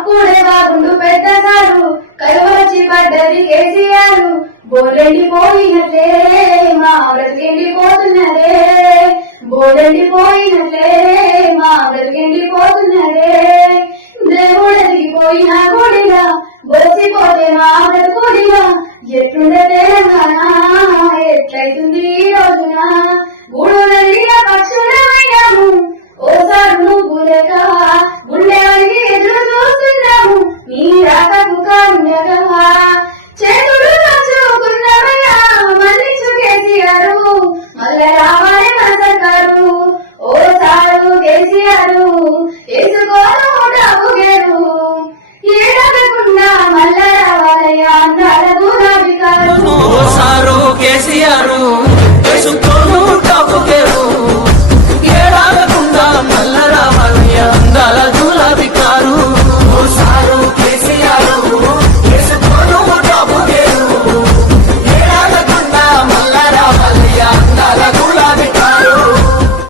అప్పుడే బాగుండు పెద్దసారు కరువచ్చి పడ్డది కేసీఆర్ బోలెండిపోయినట్లే మా బ్రతికెండిపోతున్నదే బోలెండిపోయినట్లే మా బ్రతికెండిపోతున్నదే దేవుడెదిగిపోయిన గుడిగా బొచ్చిపోతే మా బ్రతుకుడిగా ఎట్లుండే తెలంగాణ ఎట్లయితుంది ఈ రోజున గూడు నదిగా పక్షులమైనాము ఓసారి నువ్వు లేక గుండె అడిగి ఎదురు చూస్తున్నాము నీ రాకకు కారుణ్యగా చేతులు పంచుకున్నవయ్యా మళ్ళించు కేసీఆర్ మళ్ళీ రావాలి మన సర్కారు ఓసారు కేసీఆర్ వేసుకోను డబ్బు గేరు ఏడవకుండా మళ్ళా రావాలయ్యా అన్నాడు గులాబీ గారు ఓసారు కేసీఆర్